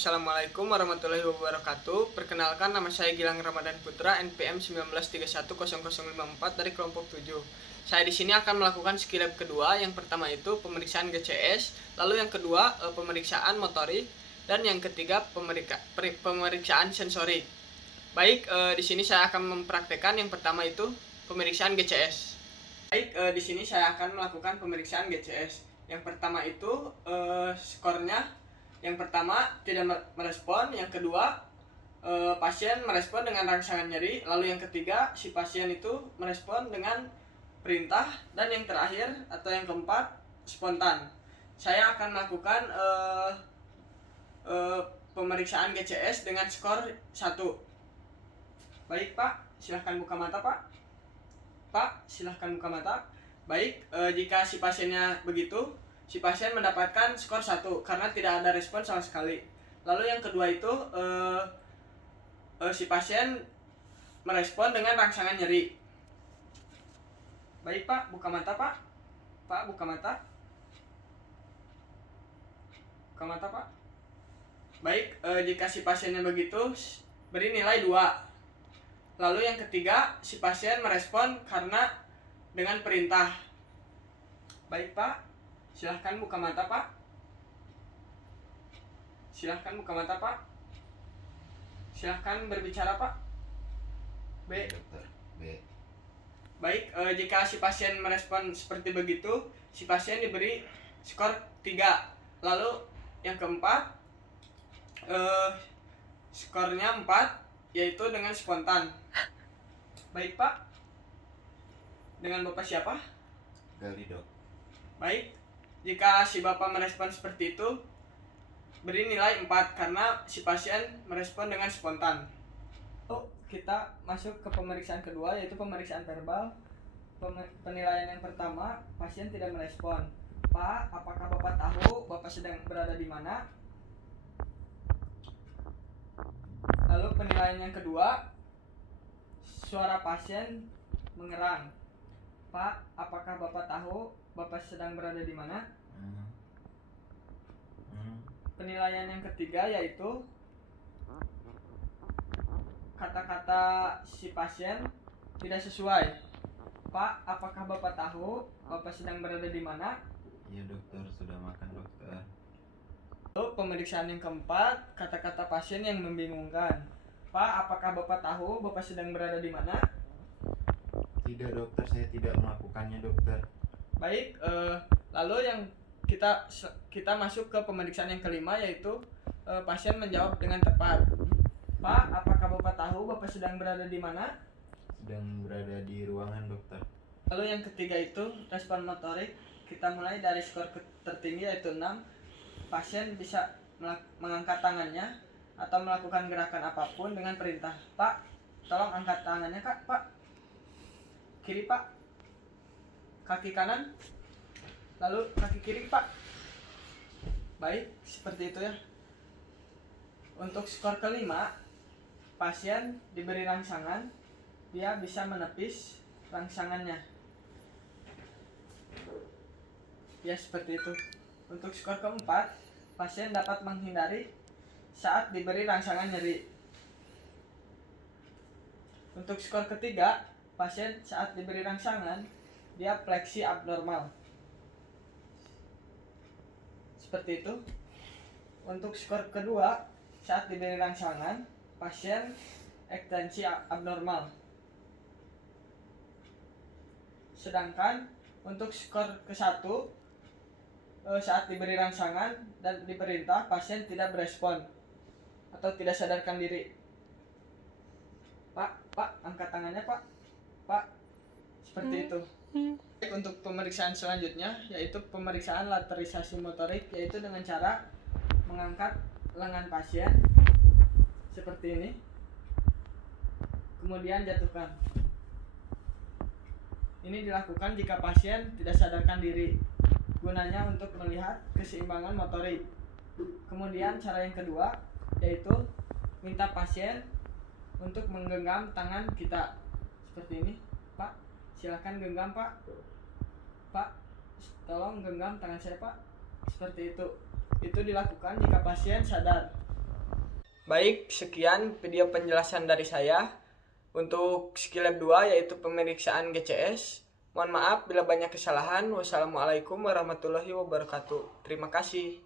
Assalamualaikum warahmatullahi wabarakatuh. Perkenalkan, nama saya Gilang Ramadan Putra, NPM 19310054 dari kelompok 7. Saya di sini akan melakukan skill lab kedua. Yang pertama itu pemeriksaan GCS, lalu yang kedua pemeriksaan motorik, dan yang ketiga pemeriksaan sensorik. Baik, di sini saya akan mempraktekkan yang pertama itu pemeriksaan GCS. Baik, di sini saya akan melakukan pemeriksaan GCS. Yang pertama itu skornya. Yang pertama tidak merespon, yang kedua pasien merespon dengan rangsangan nyeri, lalu yang ketiga si pasien itu merespon dengan perintah, dan yang terakhir atau yang keempat spontan. Saya akan melakukan pemeriksaan GCS dengan skor 1. Baik Pak, silahkan buka mata Pak. Pak, silahkan buka mata. Baik, jika si pasiennya begitu, si pasien mendapatkan skor 1 karena tidak ada respon sama sekali. Lalu yang kedua itu si pasien merespon dengan rangsangan nyeri. Baik Pak, buka mata Pak. Pak, buka mata. Buka mata Pak. Baik, jika si pasiennya begitu, beri nilai 2. Lalu yang ketiga, si pasien merespon karena dengan perintah. Baik Pak, silahkan buka mata Pak. Silahkan buka mata Pak. Silahkan berbicara Pak. B. Dokter B. Baik, jika si pasien merespon seperti begitu, si pasien diberi skor 3. Lalu yang keempat, skornya 4, yaitu dengan spontan. Baik Pak, dengan Bapak siapa? Gali dok. Baik, jika si Bapak merespon seperti itu, beri nilai 4 karena si pasien merespon dengan spontan. Lalu kita masuk ke pemeriksaan kedua, yaitu pemeriksaan verbal. Penilaian yang pertama, pasien tidak merespon. Pak, apakah Bapak tahu Bapak sedang berada di mana? Lalu penilaian yang kedua, suara pasien mengerang. Pak, apakah Bapak tahu Bapak sedang berada di mana? Penilaian yang ketiga yaitu kata-kata si pasien tidak sesuai. Pak, apakah Bapak tahu Bapak sedang berada di mana? Iya dokter, sudah makan dokter. Lalu pemeriksaan yang keempat, kata-kata pasien yang membingungkan. Pak, apakah Bapak tahu Bapak sedang berada di mana? Tidak dokter, saya tidak melakukannya dokter. Baik, lalu yang kita masuk ke pemeriksaan yang kelima, yaitu pasien menjawab dengan tepat. Pak, apakah Bapak tahu Bapak sedang berada di mana? Sedang berada di ruangan dokter. Lalu yang ketiga itu respon motorik. Kita mulai dari skor tertinggi yaitu 6. Pasien bisa mengangkat tangannya atau melakukan gerakan apapun dengan perintah. Pak, tolong angkat tangannya Kak. Pak, kiri Pak, kaki kanan, lalu kaki kiri Pak. Baik, seperti itu ya. Untuk skor kelima, pasien diberi rangsangan, dia bisa menepis rangsangannya. Ya, seperti itu. Untuk skor keempat, pasien dapat menghindari saat diberi rangsangan nyeri. Untuk skor ketiga, pasien saat diberi rangsangan, dia fleksi abnormal. Seperti itu. Untuk skor kedua, saat diberi rangsangan, pasien ekstensi abnormal. Sedangkan untuk skor ke-1, saat diberi rangsangan dan diperintah, pasien tidak berespon atau tidak sadarkan diri. Pak, angkat tangannya Pak. Pak, seperti itu. Untuk pemeriksaan selanjutnya, yaitu pemeriksaan laterisasi motorik, yaitu dengan cara mengangkat lengan pasien seperti ini, kemudian jatuhkan. Ini dilakukan jika pasien tidak sadarkan diri, gunanya untuk melihat keseimbangan motorik. Kemudian cara yang kedua yaitu minta pasien untuk menggenggam tangan kita seperti ini. Pak, silakan genggam Pak. Pak, tolong genggam tangan saya Pak. Seperti itu. Itu dilakukan jika pasien sadar. Baik, sekian video penjelasan dari saya. Untuk skill lab 2 yaitu pemeriksaan GCS. Mohon maaf bila banyak kesalahan. Wassalamualaikum warahmatullahi wabarakatuh. Terima kasih.